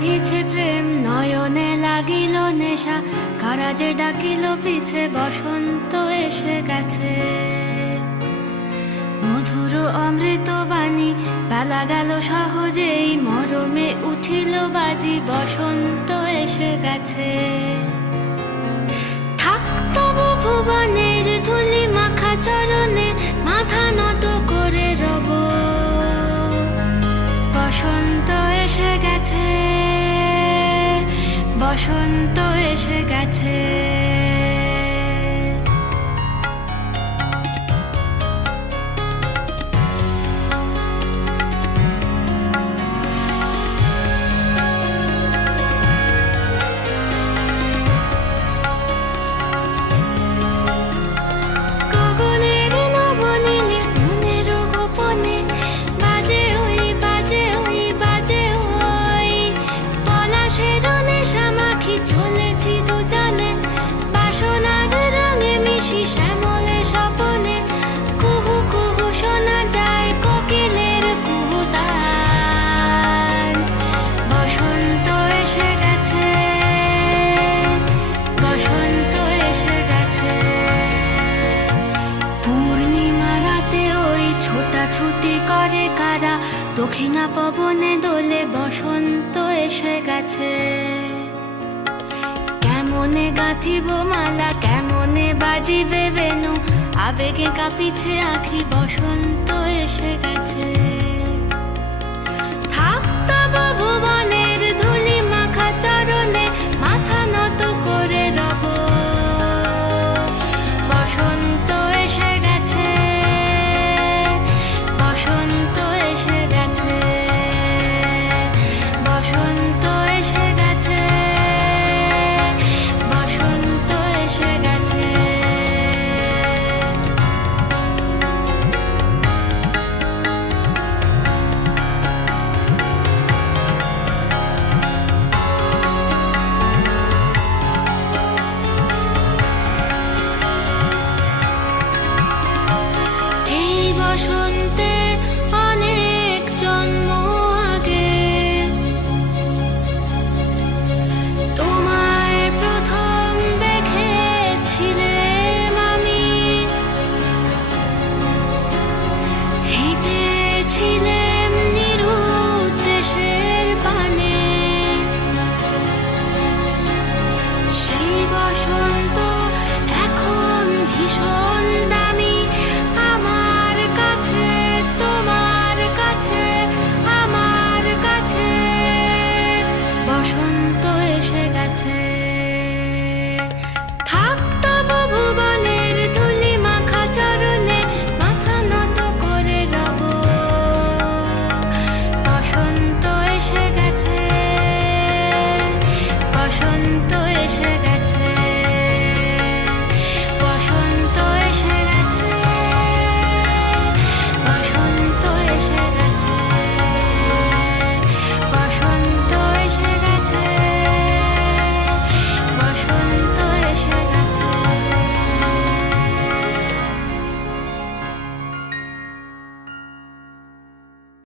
বহিছে প্রেম নয়নে লাগিল নেশা, কারাজে ডাকিল পিছে বসন্ত এসে গেছে। মধুর অমৃত বাণী বেলা গেল সহজেই, মরমে উঠিল বাজি বসন্ত এসে গেছে। থাক তবু ভুবনের ধুলি মাখা চরণে, মাথা নত করে রব। বসন্ত এসে গেছে, বসন্ত এসে গেছে। ছুটি করে কারা, দক্ষিণা পবনে দোলে বসন্ত এসে গেছে। কেমনে গাঁথিব মালা, কেমনে বাজিবে বেনু, আবেগে কাঁপিছে আখি, বসন্ত এসে গেছে।